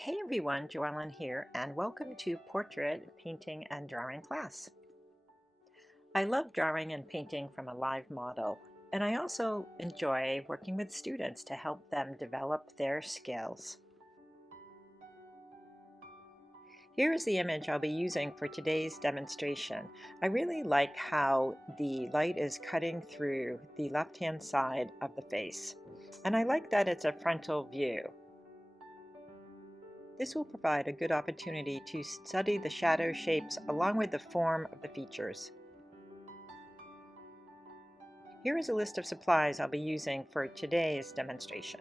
Hey everyone, Joellen here, and welcome to Portrait Painting and Drawing class. I love drawing and painting from a live model, and I also enjoy working with students to help them develop their skills. Here is the image I'll be using for today's demonstration. I really like how the light is cutting through the left-hand side of the face, and I like that it's a frontal view. This will provide a good opportunity to study the shadow shapes along with the form of the features. Here is a list of supplies I'll be using for today's demonstration.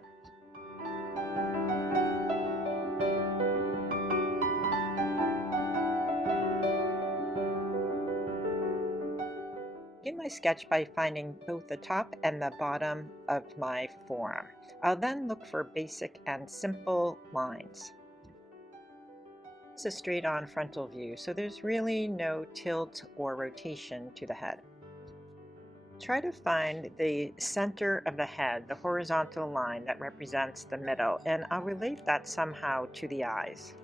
Begin my sketch by finding both the top and the bottom of my form. I'll then look for basic and simple lines. It's a straight-on frontal view, so there's really no tilt or rotation to the head. Try to find the center of the head, the horizontal line that represents the middle, and I'll relate that somehow to the eyes.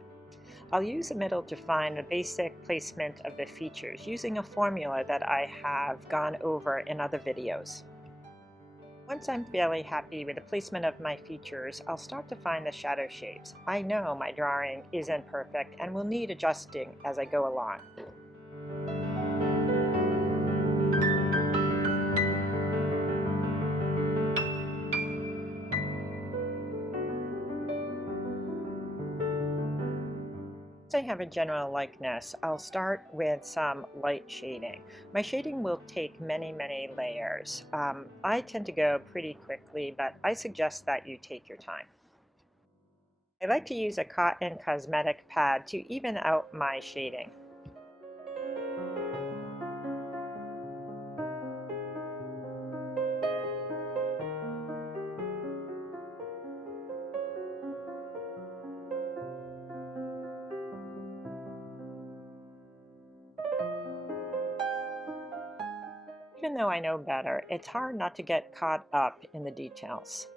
I'll use the middle to find the basic placement of the features using a formula that I have gone over in other videos. Once I'm fairly happy with the placement of my features, I'll start to find the shadow shapes. I know my drawing isn't perfect and will need adjusting as I go along. Once I have a general likeness, I'll start with some light shading. My shading will take many layers. I tend to go pretty quickly, but I suggest that you take your time. I like to use a cotton cosmetic pad to even out my shading. Even though I know better, it's hard not to get caught up in the details.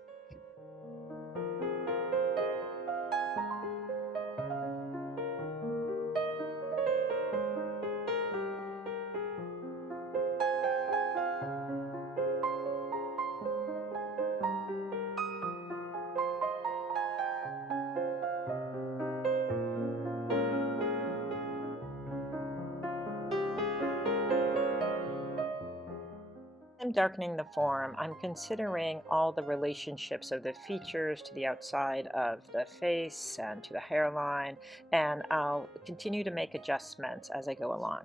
I'm darkening the form. I'm considering all the relationships of the features to the outside of the face and to the hairline, and I'll continue to make adjustments as I go along.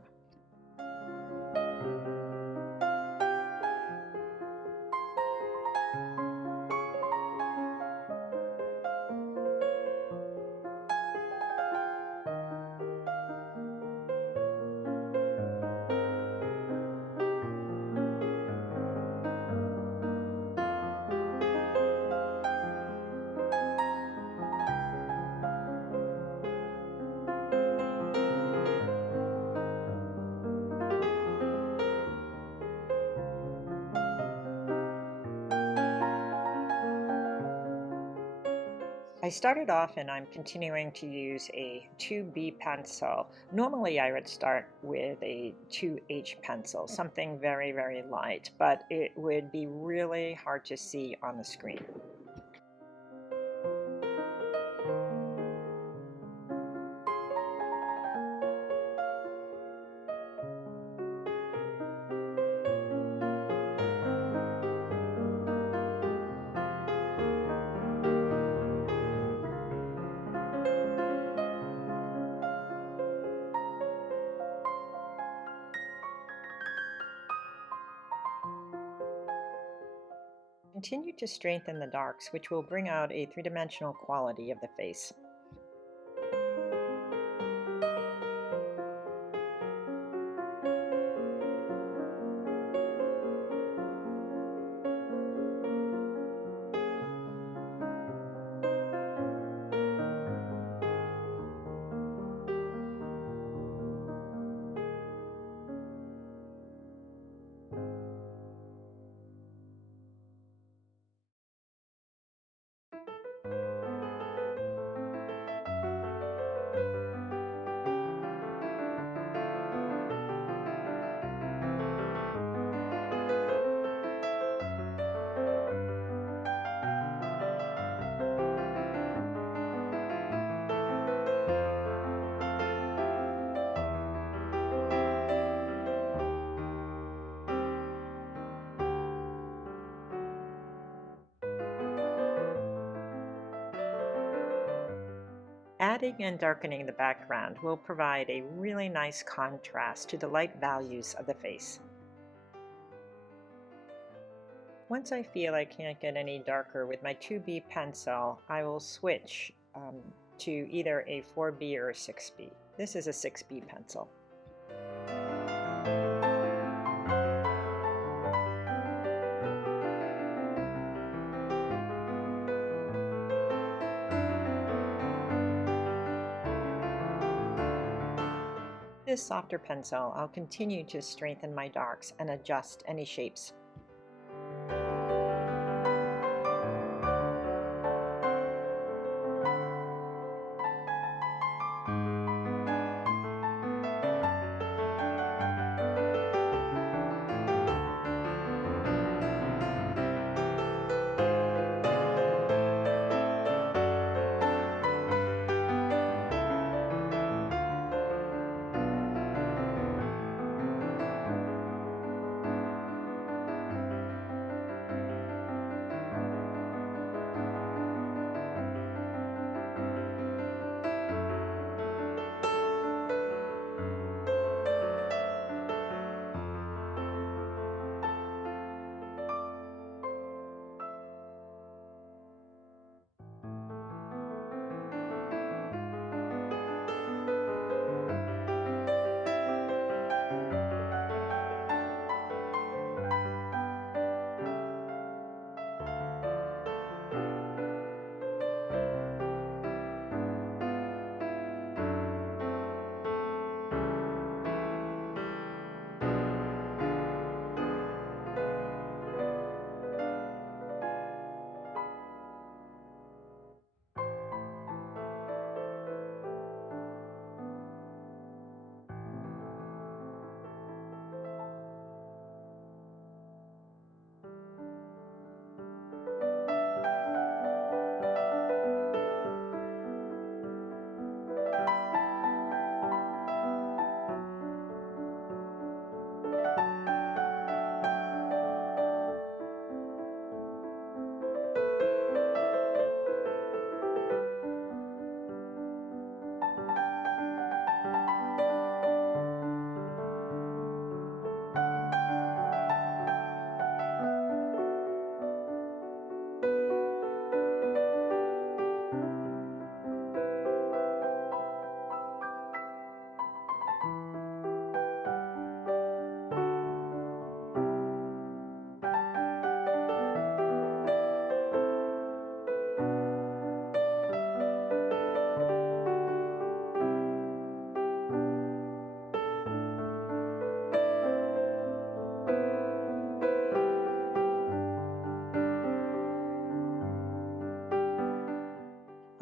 I started off and I'm continuing to use a 2B pencil. Normally I would start with a 2H pencil, something very light, but it would be really hard to see on the screen. Continue to strengthen the darks, which will bring out a three-dimensional quality of the face. Adding and darkening the background will provide a really nice contrast to the light values of the face. Once I feel I can't get any darker with my 2B pencil, I will switch to either a 4B or a 6B. This is a 6B pencil. This softer pencil, I'll continue to strengthen my darks and adjust any shapes.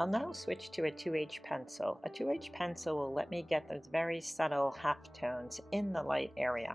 I'll now switch to a 2H pencil. A 2H pencil will let me get those very subtle halftones in the light area.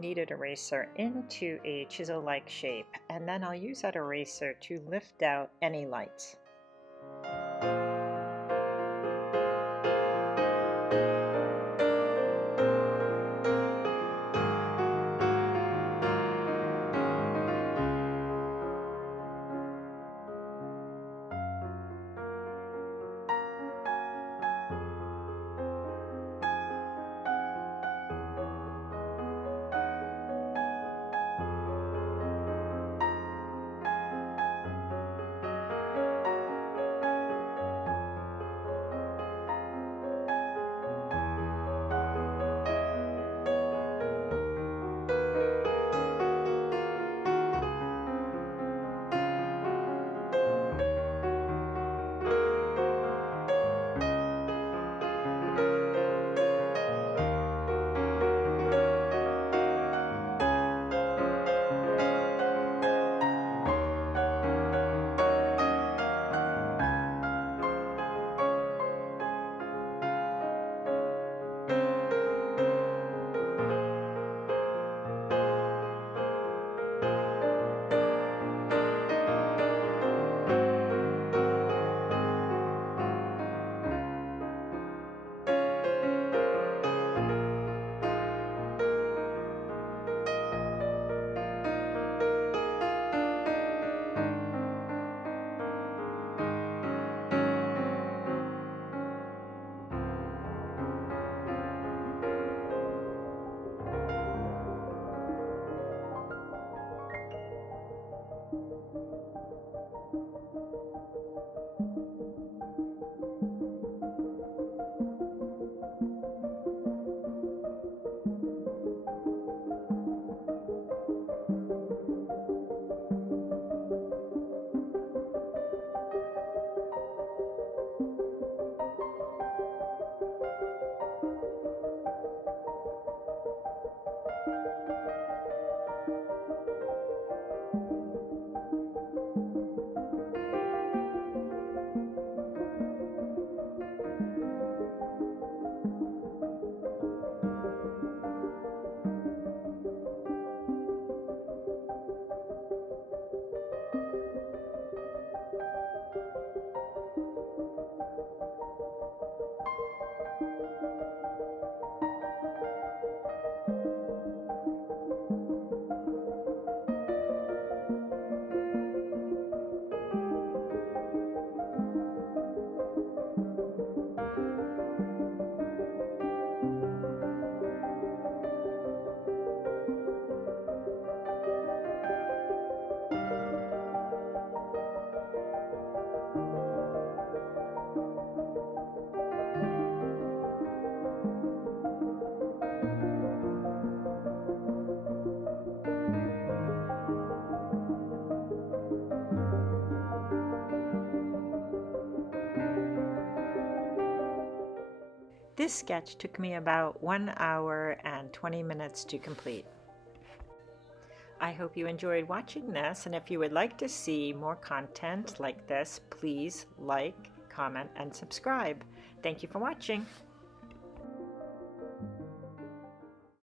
kneaded eraser into a chisel-like shape, and then I'll use that eraser to lift out any lights. This sketch took me about 1 hour and 20 minutes to complete. I hope you enjoyed watching this, and if you would like to see more content like this, please like, comment, and subscribe. Thank you for watching.